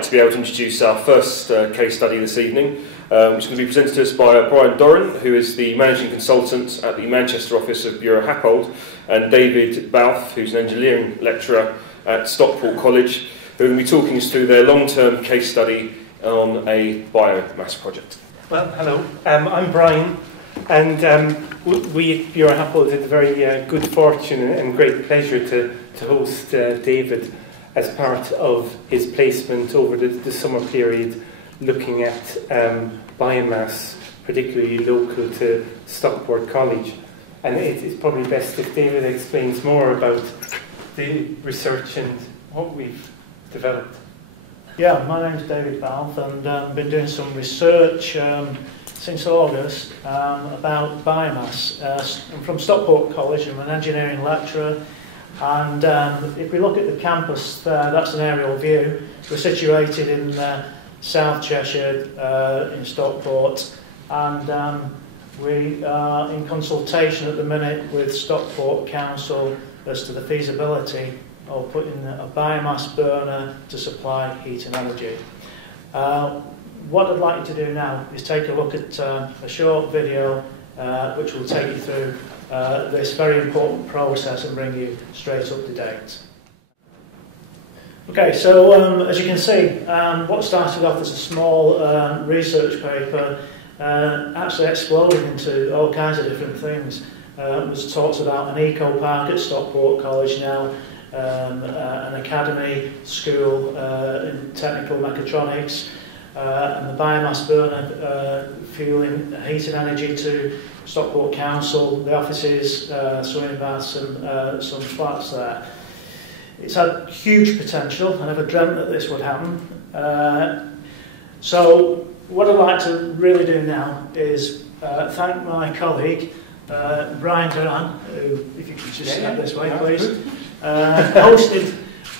delight to be able to introduce our first case study this evening, which is going to be presented to us by Brian Doran, who is the Managing Consultant at the Manchester office of Buro Happold, and David Bouth, who's an Engineering Lecturer at Stockport College, who are going to be talking us through their long-term case study on a biomass project. Well, hello, I'm Brian, and we at Buro Happold had the very good fortune and great pleasure to host David as part of his placement over the summer period, looking at biomass, particularly local to Stockport College. And it's probably best if David explains more about the research and what we've developed. Yeah, my name's David Bouth, and I've been doing some research since August about biomass. I'm from Stockport College. I'm an engineering lecturer, and if we look at the campus there, that's an aerial view. We're situated in South Cheshire in Stockport, and we are in consultation at the minute with Stockport Council as to the feasibility of putting a biomass burner to supply heat and energy. What I'd like you to do now is take a look at a short video which will take you through this very important process and bring you straight up to date. Okay, so as you can see, what started off as a small research paper actually exploded into all kinds of different things. There's talks about an eco park at Stockport College now, an academy school in technical mechatronics, and the biomass burner fueling heat and energy to Stockport Council, the offices, swimming baths and some flats there. It's had huge potential. I never dreamt that this would happen. So what I'd like to really do now is thank my colleague, Brian Doran, who, if you could just step this way, please,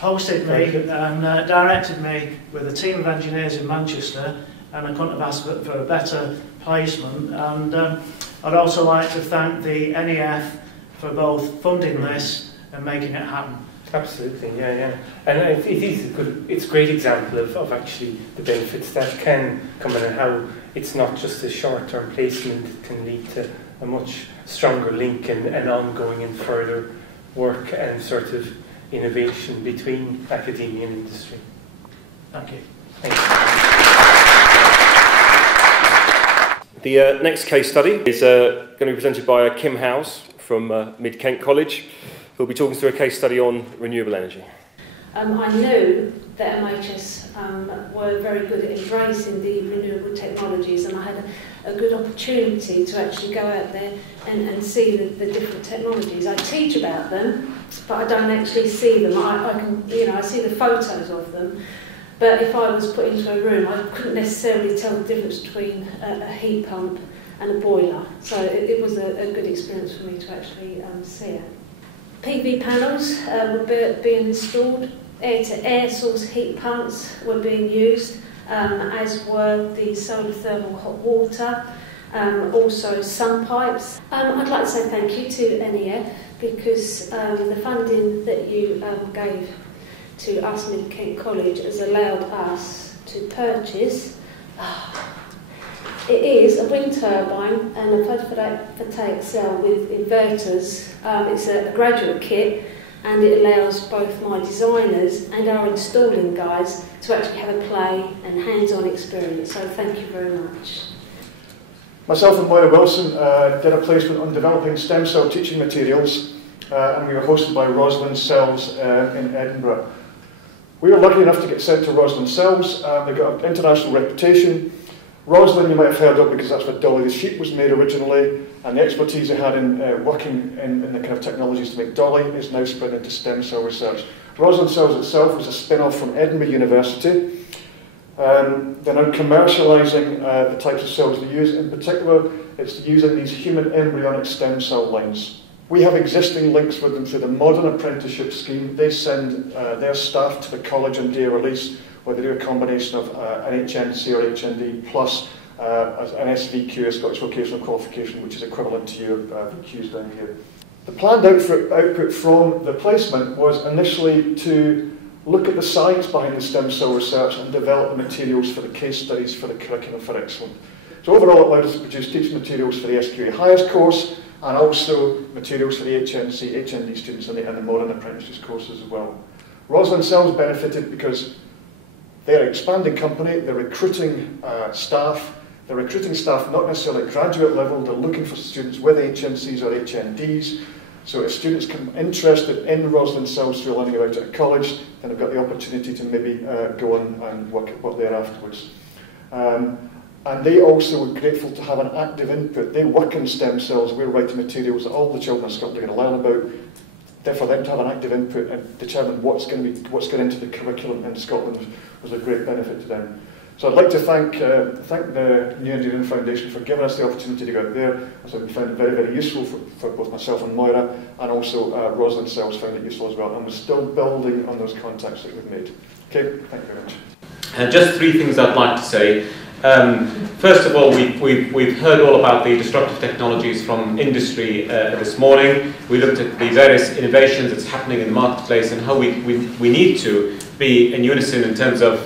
hosted me and directed me with a team of engineers in Manchester, and I couldn't have asked for a better placement. And I'd also like to thank the NEF for both funding this and making it happen. Absolutely, yeah. And it's a great example of actually the benefits that can come in, and how it's not just a short-term placement, it can lead to a much stronger link and ongoing and further work and sort of innovation between academia and industry. Thank you. Thank you. The next case study is going to be presented by Kim Howes from Mid Kent College, who will be talking through a case study on renewable energy. I knew that MHS were very good at embracing the renewable technologies, and I had a good opportunity to actually go out there and see the different technologies. I teach about them, but I don't actually see them. I can, I see the photos of them, but if I was put into a room, I couldn't necessarily tell the difference between a heat pump and a boiler. So it was a good experience for me to actually see it. PV panels were being installed, air-to-air source heat pumps were being used, as were the solar thermal hot water, also sun pipes. I'd like to say thank you to NEF, because the funding that you gave to us, Mid Kent College, has allowed us to purchase it is a wind turbine and a photovoltaic cell with inverters. It's a graduate kit, and it allows both my designers and our installing guys to actually have a play and hands-on experience. So thank you very much. Myself and Moira Wilson did a placement on developing stem cell teaching materials, and we were hosted by Roslin Cells in Edinburgh. We were lucky enough to get sent to Roslin Cells. They got an international reputation. Roslin, you might have heard of because that's where Dolly the sheep was made originally, and the expertise they had in working in the kind of technologies to make Dolly is now spread into stem cell research. Roslin Cells itself was a spin-off from Edinburgh University. They're now commercialising the types of cells they use. In particular, it's using these human embryonic stem cell lines. We have existing links with them through the Modern Apprenticeship Scheme. They send their staff to the college on day of release, where they do a combination of an HNC or HND plus an SVQ, a Scottish Vocational Qualification, which is equivalent to your VQs down here. The planned output from the placement was initially to look at the science behind the stem cell research and develop the materials for the case studies for the curriculum for excellence. So overall it allowed us to produce teaching materials for the SQA Highest course and also materials for the HNC, HND students and the Modern Apprentices courses as well. Roslin Sells benefited because they're an expanding company, they're recruiting staff. They're recruiting staff not necessarily at graduate level, they're looking for students with HNCs or HNDs. So if students come interested in Roslin Sells through learning about it at college, then they've got the opportunity to maybe go on and work there afterwards. And they also were grateful to have an active input. They work in stem cells, we're writing materials that all the children in Scotland are going to learn about. Therefore, them to have an active input and determine what's going into the curriculum in Scotland was a great benefit to them. So I'd like to thank the New Engineering Foundation for giving us the opportunity to go out there. As we found it very, very useful for both myself and Moira, and also Roslin Sells found it useful as well, and we're still building on those contacts that we've made. Okay, thank you very much. Just three things I'd like to say. First of all, we've heard all about the disruptive technologies from industry this morning. We looked at the various innovations that's happening in the marketplace and how we need to be in unison in terms of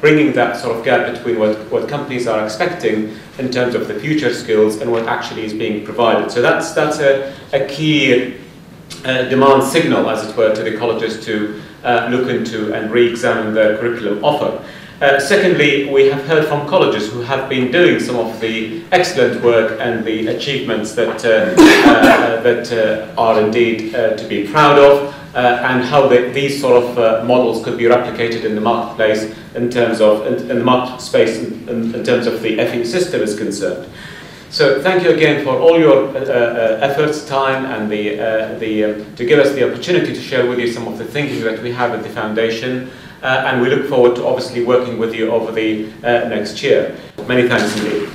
bringing that sort of gap between what companies are expecting in terms of the future skills and what actually is being provided. So that's a key demand signal, as it were, to the colleges to look into and re-examine their curriculum offer. Secondly, we have heard from colleges who have been doing some of the excellent work and the achievements that are indeed to be proud of, and how these sort of models could be replicated in the marketplace in terms of in the market space in terms of the FE system is concerned. So thank you again for all your efforts, time, and to give us the opportunity to share with you some of the thinking that we have at the foundation. And we look forward to obviously working with you over the next year. Many thanks indeed.